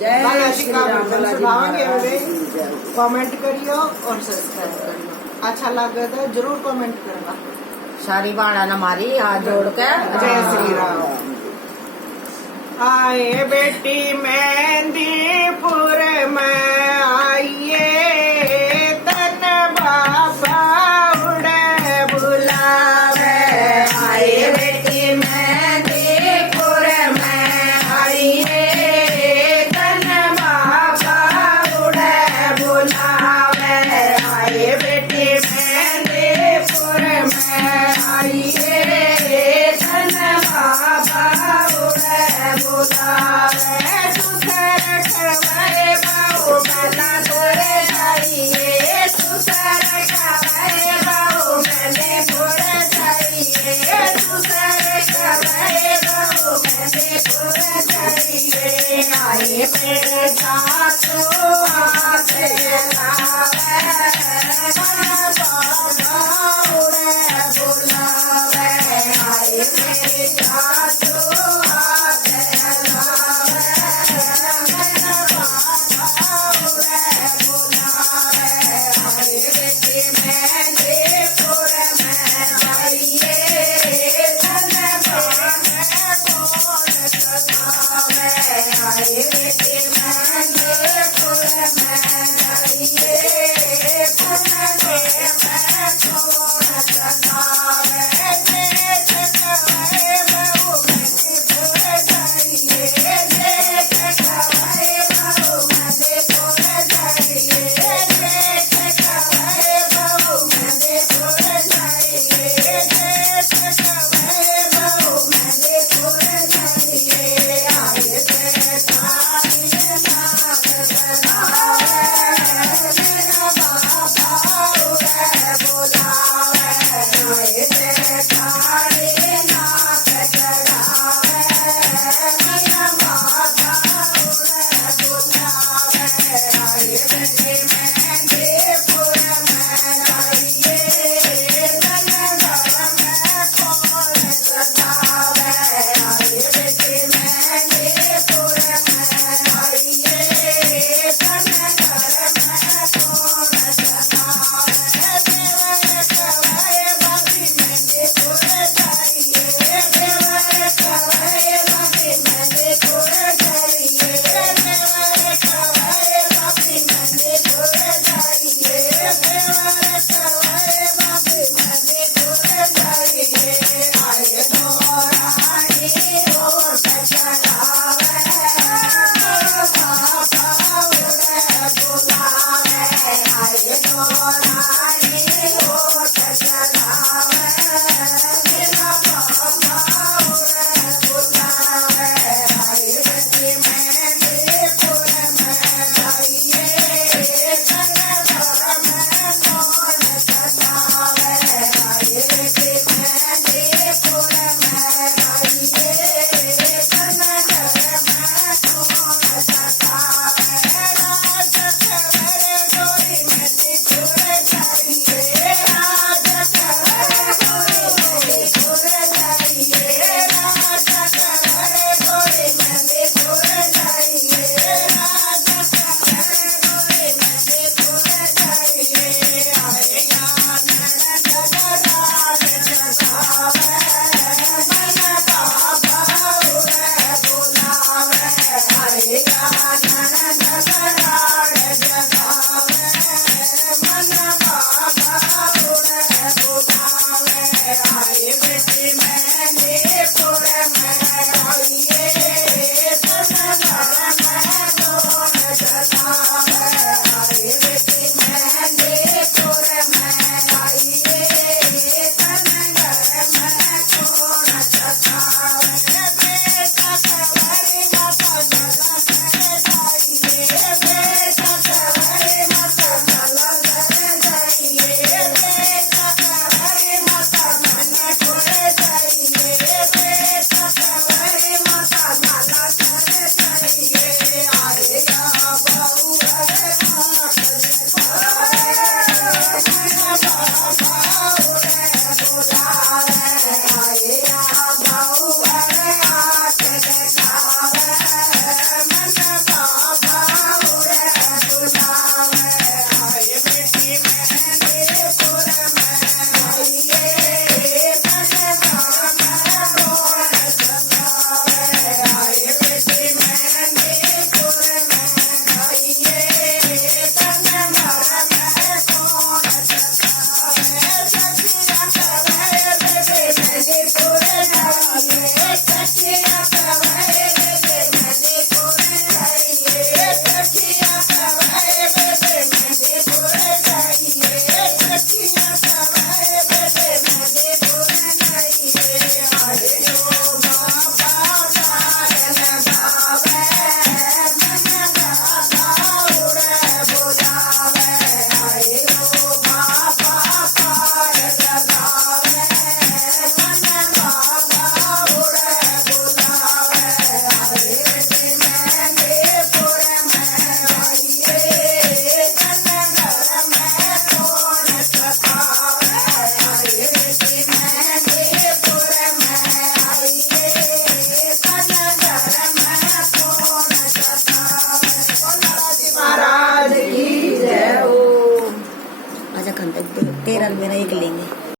जय बालाजी श्री का राम, भजन बालाजी सुनावांगे महाराज હવે की जय। कमेंट करियो और सब्सक्राइब करियो। अच्छा लगे तो जरूर कमेंट करना। सारी बाणा न मारी हाथ जोड़ के जय श्री राम। आए बेटी मेहंदीपुर में आइए तन बाबा उड़े बुलावे। आए बेटी मेहंदीपुर में आइए तन बाबा उड़े बुलावे। आए बेटी मेहंदीपुर में आइए तन बाबा उड़े बुलावे। सुसर खबरे बहु बना तोरे जाइए। सुसर खबरे बहु मैंने पुर जाइए। सुसर खबरे बहु मैंने पुर जाइए। आए मेरे सासू हाथ लावे बाबा उड़े बुलावे। आए मेरे सासू हाथ लावे बाबा उड़े बुलावे। आए बेटी मेहंदीपुर में आइए तन बाने कौन सतावे। आए बेटी मेहंदीपुर में आइए तन में कौन सतावे। देख कवे बहु मेहंदीपुर जाइए। देख कवे बहु मेहंदीपुर जाइए। देख कवे बहु मेहंदीपुर जाइए। देख कवे बहु मेहंदीपुर जाइए। आए बेटा फिर अलमीरा एक लेंगे।